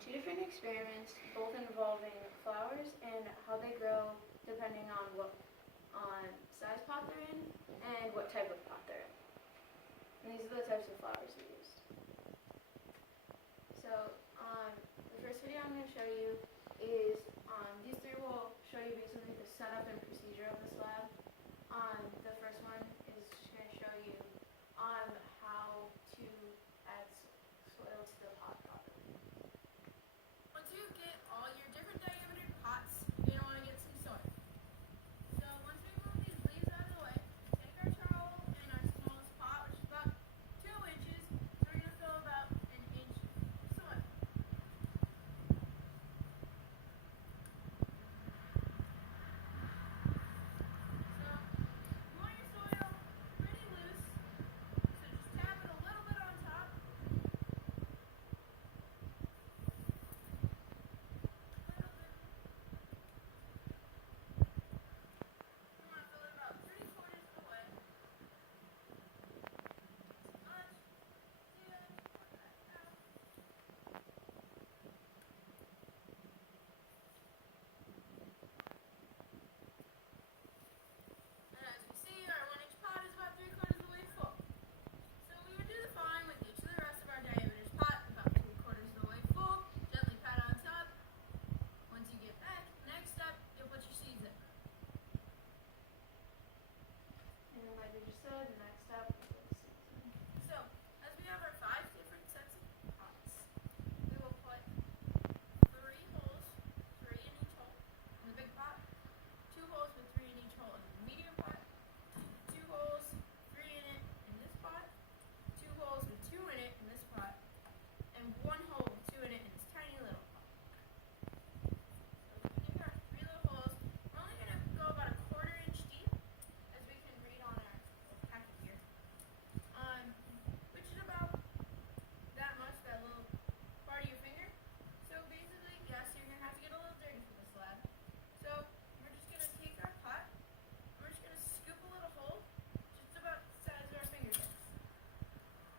two different experiments, both involving flowers and how they grow depending on what size pot they're in and what type of pot they're in. And these are the types of flowers we used. So the first video I'm going to show you is these three will show you basically the setup and procedure of this lab. The first one is going to show you how to add soil to the pot properly. Once you get all your different diameter pots, you're going to want to get some soil. So once we move these leaves out of the way, take our trowel and our smallest pot, which is about 2 inches. So we're going to fill about an inch of soil. So you want your soil pretty loose, so just tap it a little bit on top. You want to fill it about 3/4 of the way. Much. Good. Pour that out. And as you see, our 1-inch pot is about 3/4 of the way full. So we would do the following with each of the rest of our diameters pot, about 3/4 of the way full. Gently pat on top. Once you get back, next step, you'll put your seeds in. And then like we just said, the next step is put the seeds in. So, as we have our 5 different sets of pots, we will put 3 holes, 3 in each hole in the big pot, 2 holes with 3 in each hole in the medium pot, 2 holes, 3 in it in this pot, 2 holes with 2 in it in this pot, and 1 hole with 2 in it in this tiny little pot. So if we take our 3 little holes, we're only going to go about 1/4 inch deep, as we can read on our little packet here. Which is about that much, that little part of your finger. So basically, yes, you're going to have to get a little dirty for this lab. So we're just going to take our pot, and we're just going to scoop a little hole, just about the size of our fingertips.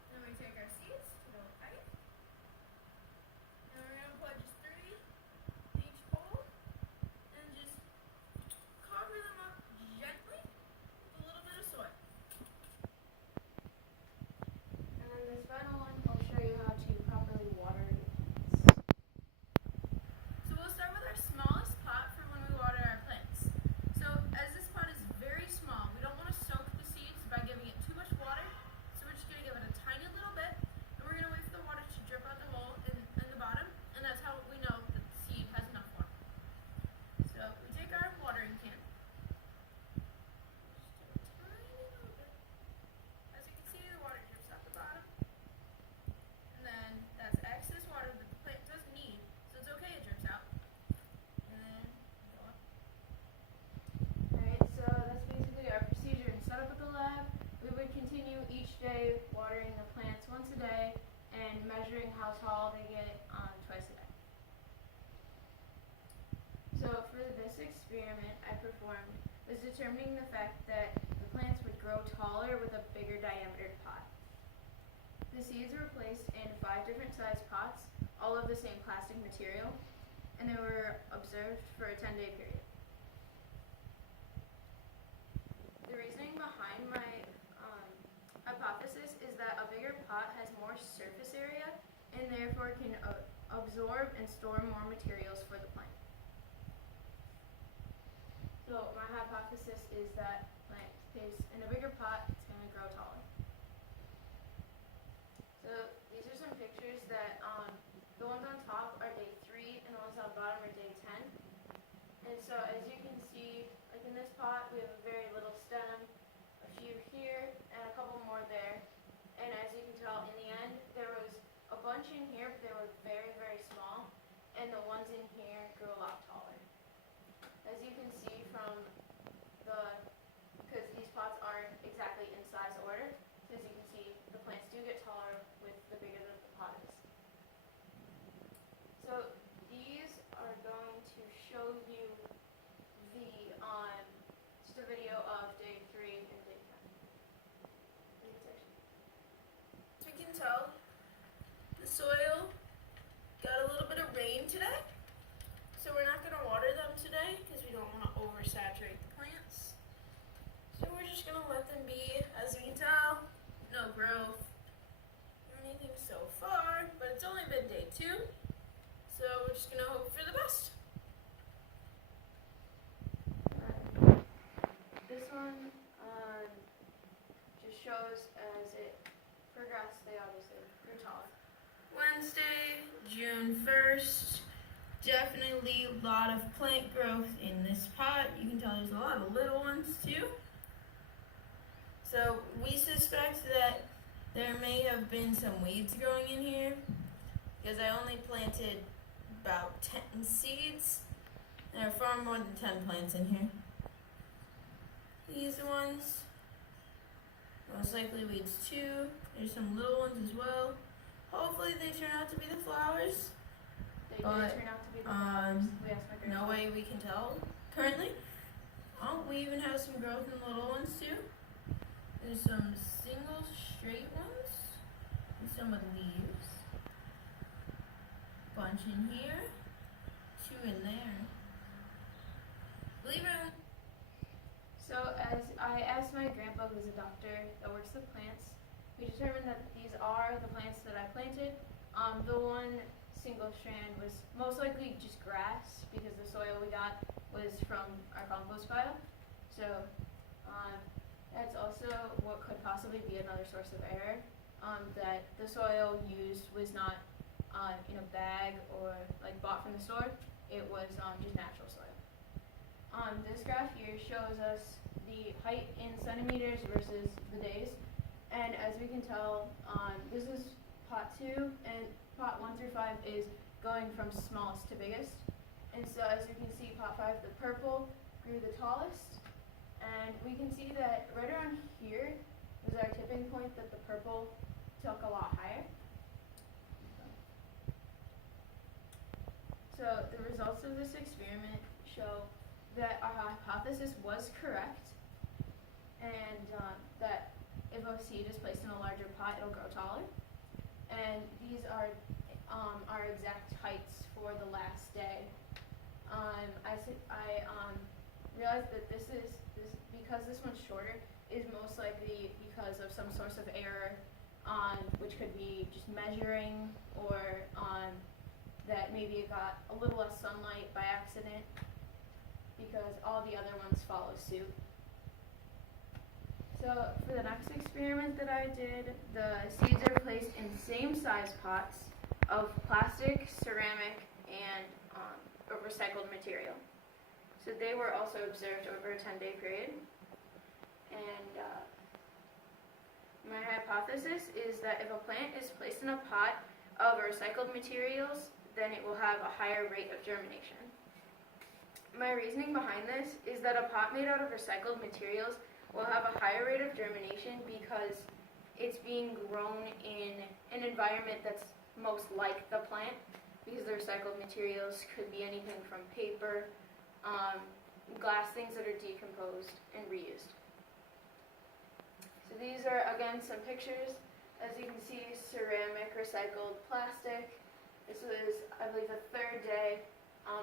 Then we take our seeds, put a little packet, and we're going to put just 3 in each hole, and just cover them up gently with a little bit of soil. And then this final one will show you how to properly water your plants. So we'll start with our smallest pot for when we water our plants. So as this pot is very small, we don't want to soak the seeds by giving it too much water. So we're just going to give it a tiny little bit, and we're going to wait for the water to drip out the hole in the bottom, and that's how we know that the seed has enough water. So we take our watering can. Just do a tiny little bit. As you can see, the water drips out the bottom. And then that's excess water that the plant doesn't need, so it's okay it drips out. And then go up. Alright, so that's basically our procedure and setup at the lab. We would continue each day watering the plants once a day and measuring how tall they get twice a day. So for this experiment I performed was determining the fact that the plants would grow taller with a bigger diameter pot. The seeds were placed in 5 different size pots, all of the same plastic material, and they were observed for a 10-day period. The reasoning behind my hypothesis is that a bigger pot has more surface area and therefore can absorb and store more materials for the plant. So my hypothesis is that plant placed in a bigger pot, it's going to grow taller. So these are some pictures that the ones on top are day 3 and the ones on bottom are day 10. And so as you can see, like in this pot, we have a very little stem, a few here, and a couple more there. And as you can tell, in the end, there was a bunch in here, but they were very, very small. And the ones in here grew a lot taller. As you can see from because these pots aren't exactly in size order, so as you can see, the plants do get taller with the bigger that the pot is. So these are going to show you just a video of day 3 and day 10. As we can tell, the soil got a little bit Wednesday, June 1st. Definitely a lot of plant growth in this pot. You can tell there's a lot of little ones too. So we suspect that there may have been some weeds growing in here because I only planted about 10 seeds. There are far more than 10 plants in here. These ones, most likely weeds too. There's some little ones as well. Hopefully they turn out to be the flowers. They But, did turn out to be the flowers. We asked my No grandpa. way we can tell currently. Oh, we even have some growth in the little ones too. There's some single straight ones and some with leaves. Bunch in here, 2 in there. Believe it or not. So as I asked my grandpa, who's a doctor that works with plants, we determined that these are the plants that I planted. The one single strand was most likely just grass because the soil we got was from our compost pile. So that's also what could possibly be another source of error, that the soil used was not in a bag or like bought from the store. It was just natural soil. This graph here shows us the height in centimeters versus the days. And as we can tell, this is pot 2 and pot 1 through 5 is going from smallest to biggest. And so as you can see, pot 5, the purple, grew the tallest. And we can see that right around here was our tipping point that the purple took a lot higher. So the results of this experiment show that our hypothesis was correct, and that if a seed is placed in a larger pot, it'll grow taller. And these are our exact heights for the last day. I realized that this because this one's shorter is most likely because of some source of error, which could be just measuring or that maybe it got a little less sunlight by accident, because all the other ones follow suit. So for the next experiment that I did, the seeds are placed in same size pots of plastic, ceramic, and a recycled material. So they were also observed over a 10-day period. And my hypothesis is that if a plant is placed in a pot of recycled materials, then it will have a higher rate of germination. My reasoning behind this is that a pot made out of recycled materials will have a higher rate of germination because it's being grown in an environment that's most like the plant, because the recycled materials could be anything from paper, glass, things that are decomposed and reused. So these are, again, some pictures. As you can see, ceramic, recycled, plastic. This was, I believe, the 3rd day,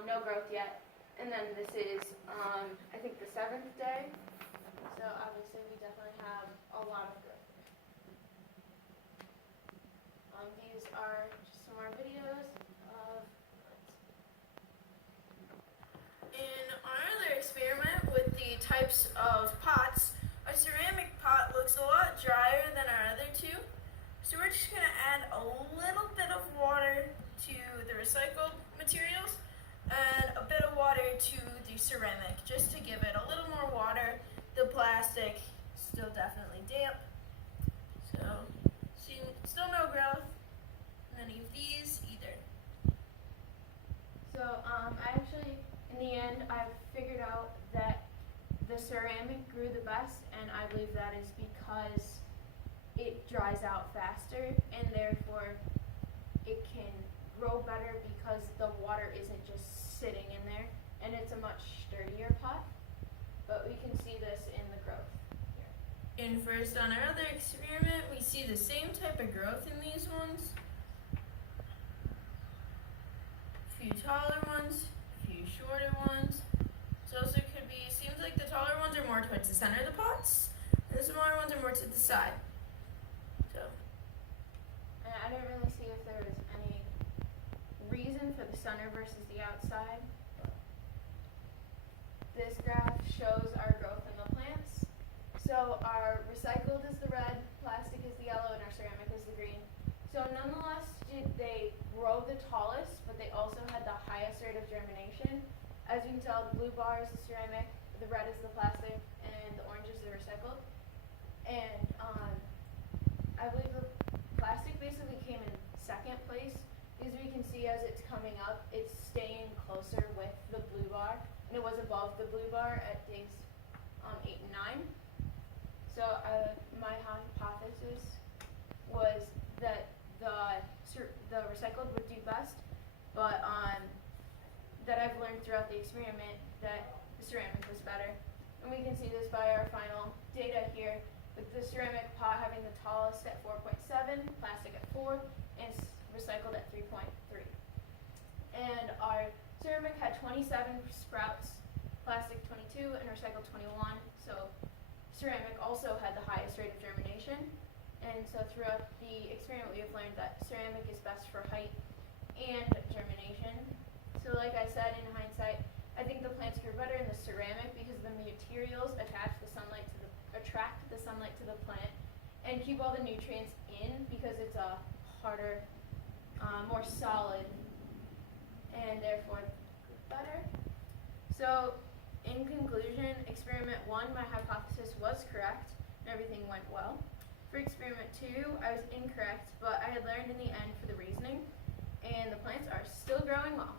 no growth yet. And then this is, I think, the 7th day. So obviously we definitely have a lot of growth there. These are just some more videos of, In our other experiment with the types of pots, our ceramic pot looks a lot drier than our other 2. So we're just going to add a little bit of water to the recycled materials and a bit of water to the ceramic, just to give it a little more water. The plastic still definitely damp, so still no growth in any of these either. so I actually, in the end, I figured out that the ceramic grew the best, and I believe that is because it dries out faster, and therefore it can grow better because the water isn't just sitting in there, and it's a much sturdier pot. But we can see this in the growth here. And first, on our other experiment, we see the same type of growth in these ones. A few taller ones, a few shorter ones. So also could be, seems like the taller ones are more towards the center of the pots, and the smaller ones are more to the side. So, And I didn't really see if there was any reason for the center versus the outside. This graph shows our growth in the plants. So our recycled is the red, plastic is the yellow, and our ceramic is the green. So nonetheless, they as you can tell, the blue bar is the ceramic, the red is the plastic, and the orange is the recycled. And I believe the plastic basically came in second place because we can see as it's coming up, it's staying closer with the blue bar, and it was above the blue bar at days 8 and 9. So my hypothesis was that the recycled would do best, but that I've learned throughout the experiment that the ceramic was better. And we can see this by our final data here, with the ceramic pot having the tallest at 4.7, plastic at 4, and recycled at 3.3. And our ceramic had 27 sprouts, plastic 22, and recycled 21. So ceramic also had the highest rate of germination. And so throughout the experiment, we have learned that ceramic is best for height and germination. So like I said, in hindsight, I think the plants grew better in the ceramic because the materials attract the sunlight to the plant and keep all the nutrients in because it's a harder, more solid, and therefore better. So in conclusion, experiment 1, my hypothesis was correct and everything went well. For experiment 2, I was incorrect, but I had learned in the end for the reasoning, and the plants are still growing well.